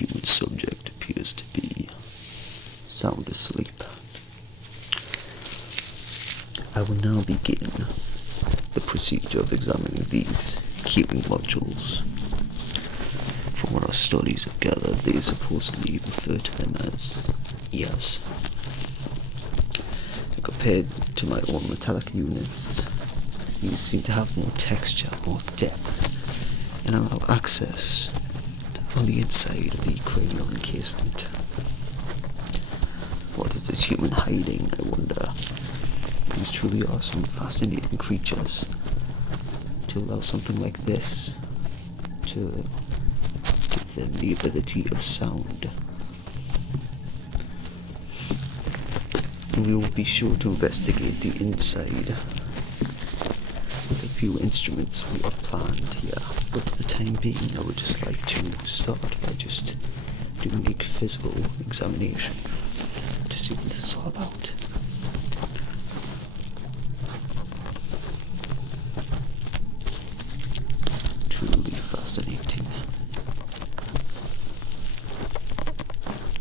human subject appears to be sound asleep. I will now begin the procedure of examining these hearing modules. From what our studies have gathered, they supposedly refer to them as ears. And compared to my own metallic units, these seem to have more texture, more depth, and allow access on the inside of the cranial encasement. What is this human hiding, I wonder? These truly are some fascinating creatures. To allow something like this to give them the ability of sound. We will be sure to investigate the inside with a few instruments we have planned here, but for the time being I would just like to start by just doing a physical examination to see what this is all about. Truly fascinating.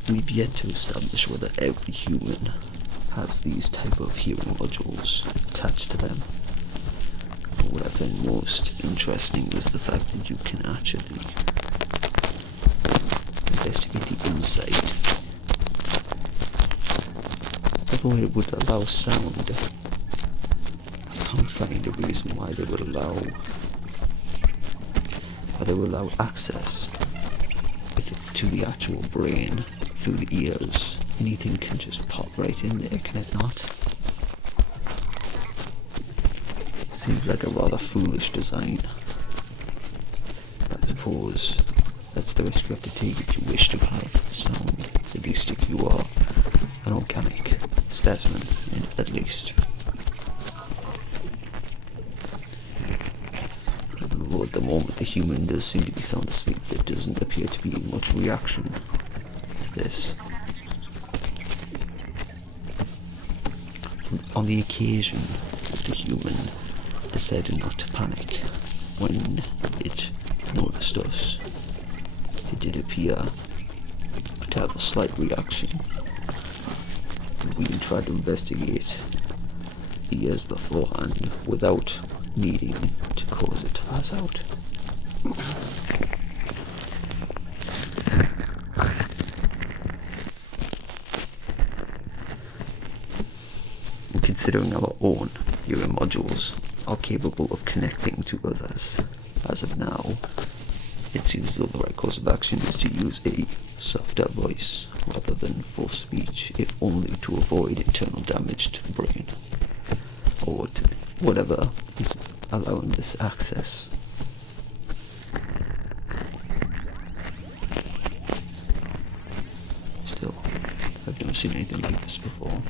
We've yet to establish whether every human has these type of hearing modules attached to them. But what I find most interesting is the fact that you can actually investigate the inside. Although it would allow sound, I can't find a reason why they would allow access to the actual brain through the ears. Anything can just pop right in there, can it not? Seems like a rather foolish design. I suppose that's the risk you have to take if you wish to have sound, at least if you are an organic specimen, at least. Although at the moment the human does seem to be sound asleep, there doesn't appear to be much reaction to this. On the occasion that the human decided not to panic when it noticed us, it did appear to have a slight reaction. We tried to investigate the ears beforehand without needing to cause it to pass out. And considering our own hearing modules are capable of connecting to others, as of now, it seems as though the right course of action is to use a softer voice rather than full speech, if only to avoid internal damage to the brain, or to whatever is allowing this access. Still, I've never seen anything like this before.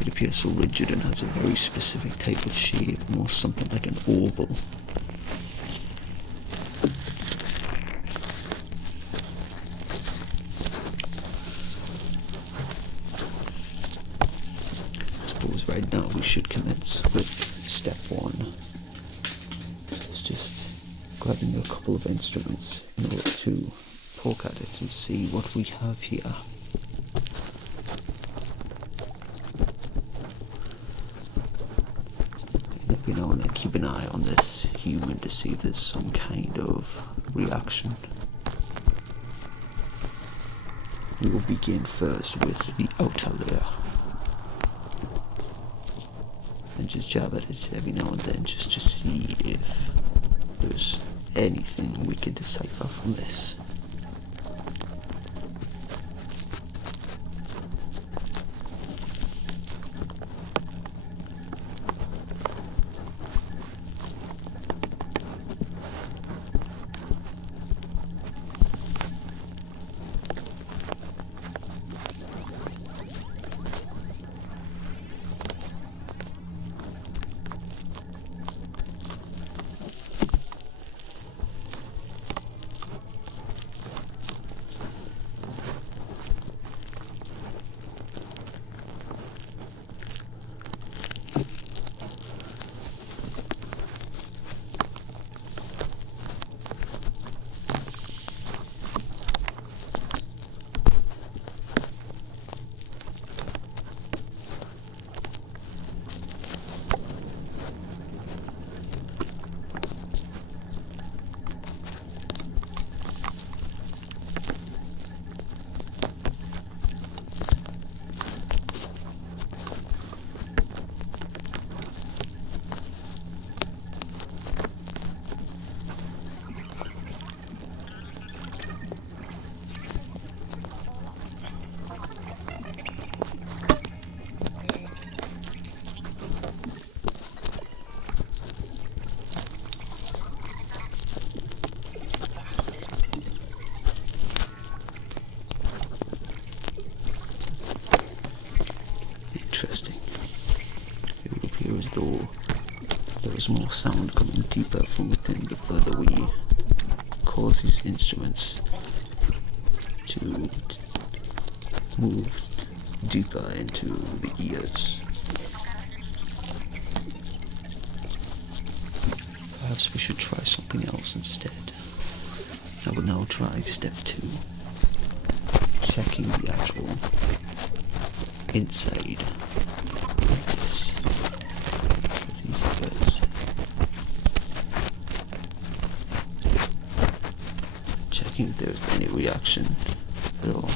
It appears so rigid and has a very specific type of shape, almost something like an oval. Right now we should commence with step one. It's just grabbing a couple of instruments in order to poke at it and see what we have here. And every now and then keep an eye on this human to see if there's some kind of reaction. We will begin first with the outer layer. And just jab at it every now and then just to see if there's anything we could decipher from this. Interesting. It would appear as though there is more sound coming deeper from within the further we cause these instruments to move deeper into the ears. Perhaps we should try something else instead. I will now try step 2. Checking the actual inside of these ears. Checking if there's any reaction at all.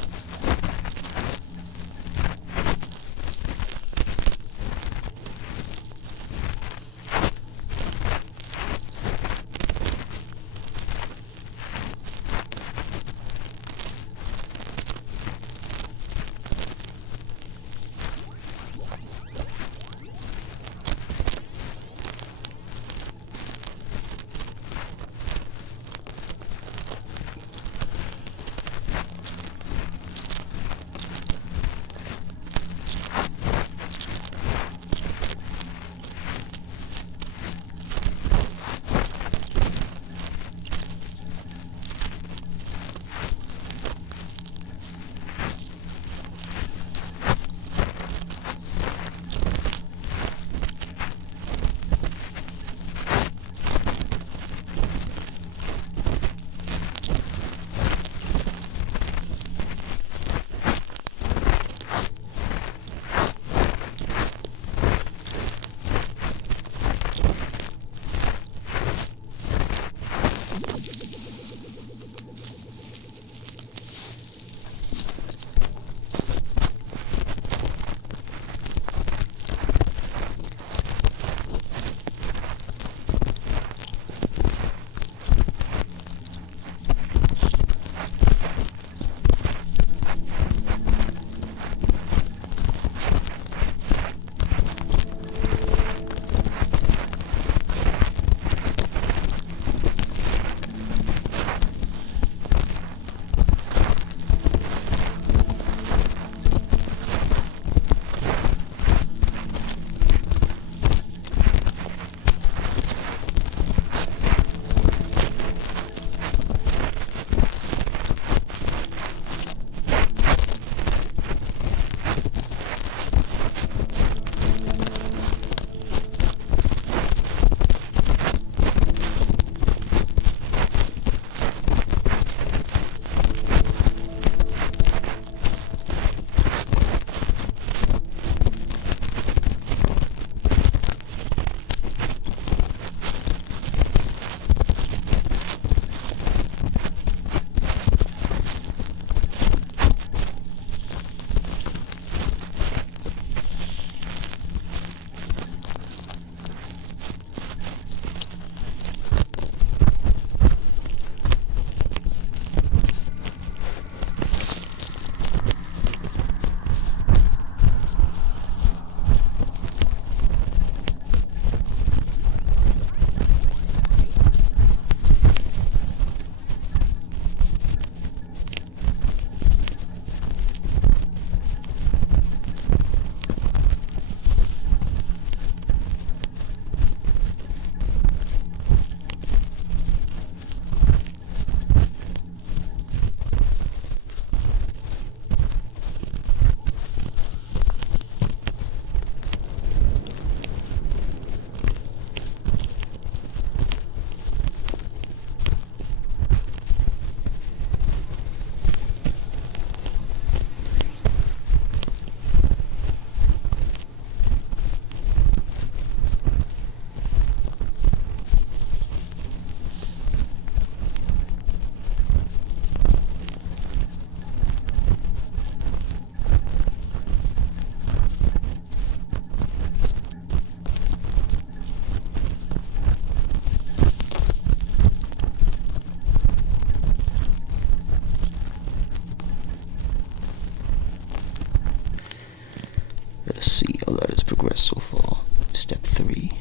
So far, step 3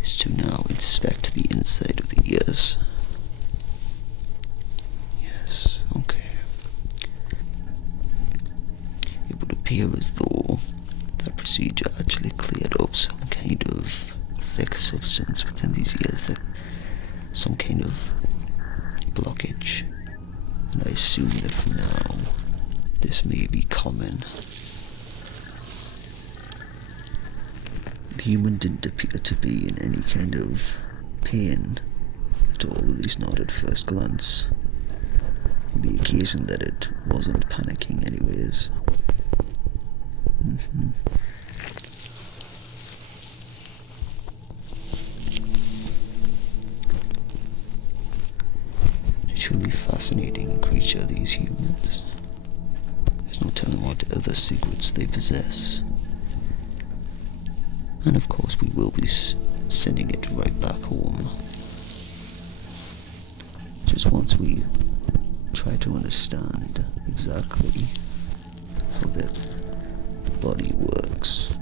is to now inspect the inside of the ears. Yes, okay. It would appear as though that blockage, and I assume that for now, this may be common. The human didn't appear to be in any kind of pain at all, at least not at first glance. On the occasion that it wasn't panicking anyways. A truly fascinating creature, these humans. There's no telling what other secrets they possess. And of course we will be sending it right back home. Just once we try to understand exactly how their body works.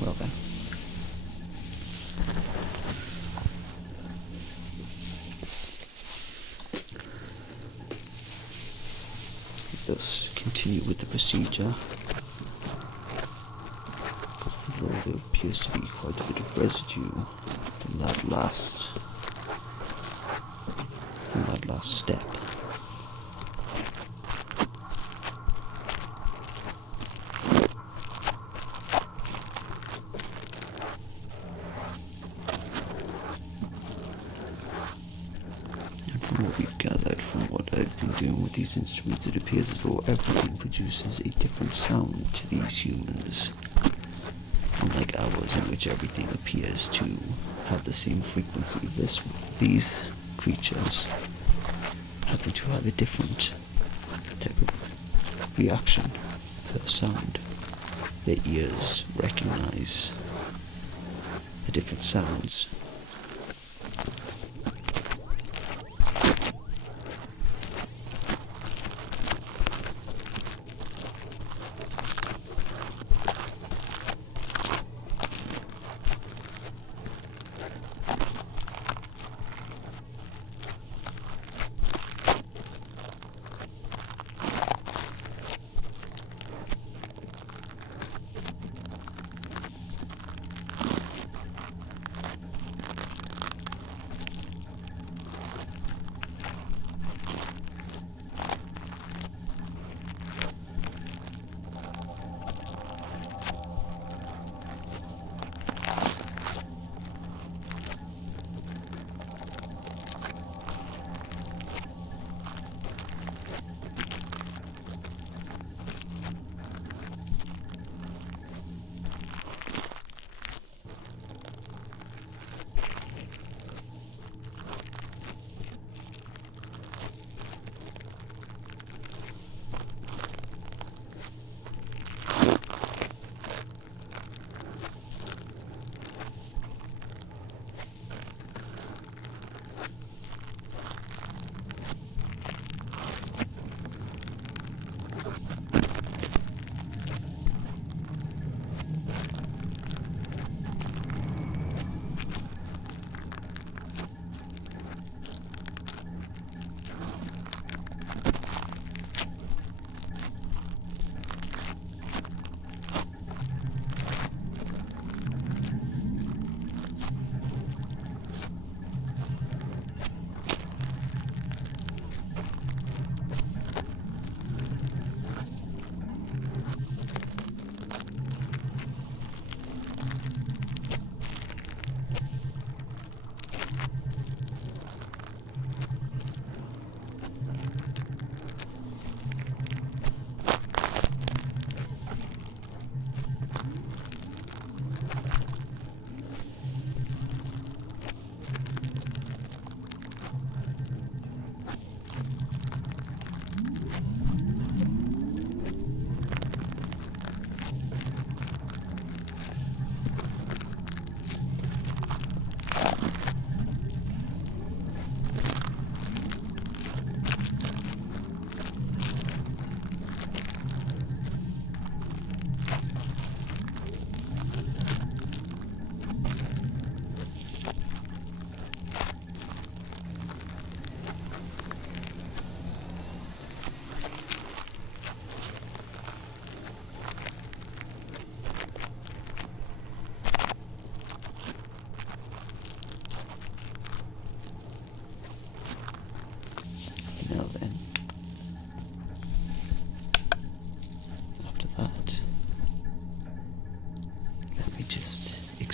Well then. Let's continue with the procedure. Although there appears to be quite a bit of residue from that last step. And from what we've gathered, from what I've been doing with these instruments, it appears as though everything produces a different sound to these humans. Unlike ours, in which everything appears to have the same frequency, these creatures happen to have a different type of reaction per sound. Their ears recognize the different sounds.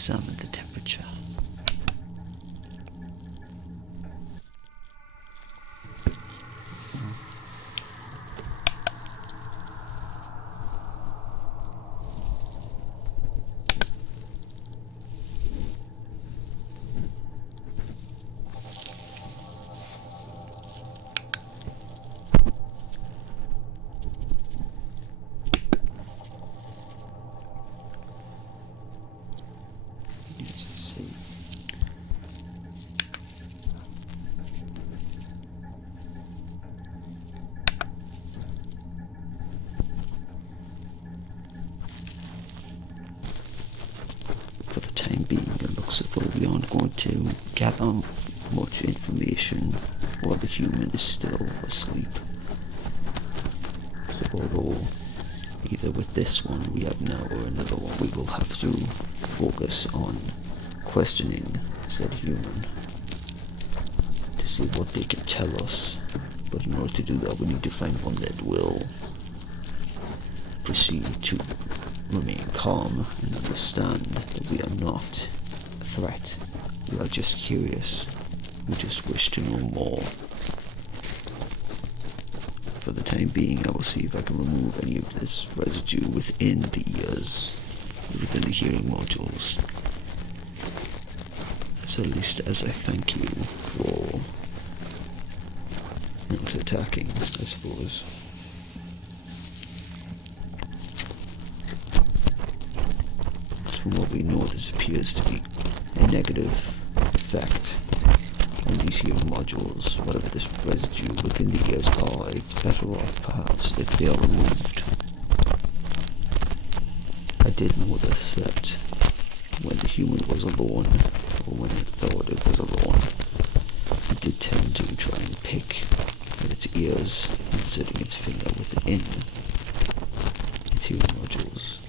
examine the temperature. For the time being, it looks as though we aren't going to gather much information while the human is still asleep. So although either with this one we have now or another one, we will have to focus on questioning said human to see what they can tell us. But in order to do that, we need to find one that will proceed to remain calm and understand that we are not a threat. We are just curious. We just wish to know more. For the time being, I will see if I can remove any of this residue within the ears, within the hearing modules. So at least as a thank you for not attacking, I suppose. From what we know, this appears to be a negative effect on these hearing modules. Whatever this residue within the ears are, it's better off perhaps if they are removed. I did notice that when the human was alone, or when it thought it was alone, it did tend to try and pick at its ears, inserting its finger within its hearing modules.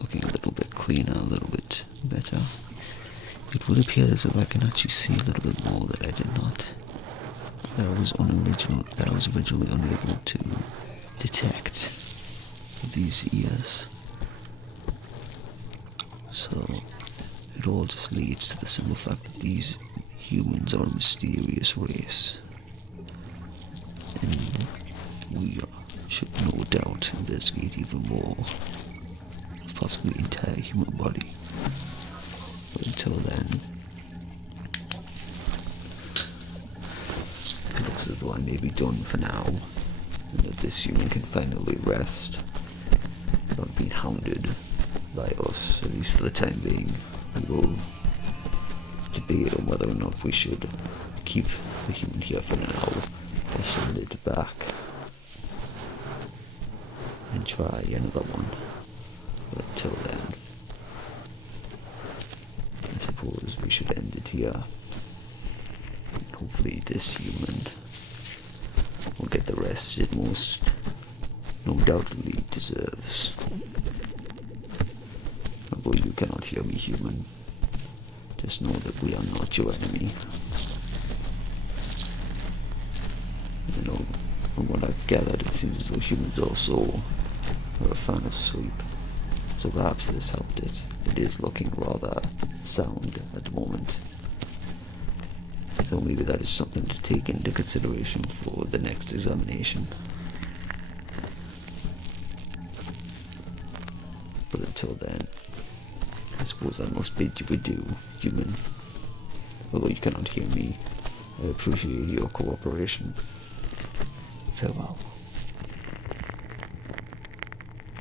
looking a little bit cleaner, a little bit better. It would appear as if I can actually see a little bit more that I did not. That I was originally unable to detect with these ears. So it all just leads to the simple fact that these humans are a mysterious race, and we should no doubt investigate even more of possibly the entire human body. But until then, it looks as though I may be done for now, and that this human can finally rest without being hounded by us, at least for the time being. We will debate on whether or not we should keep the human here for now, or send it back and try another one. But until then, I suppose we should end it here. Hopefully this human will get the rest it most undoubtedly deserves. Although you cannot hear me, human, just know that we are not your enemy. You know, from what I've gathered, it seems as though humans also are a fan of sleep. So perhaps this helped it. It is looking rather sound at the moment. So maybe that is something to take into consideration for the next examination. But until then, I suppose I must bid you adieu, human. Although you cannot hear me, I appreciate your cooperation. Farewell.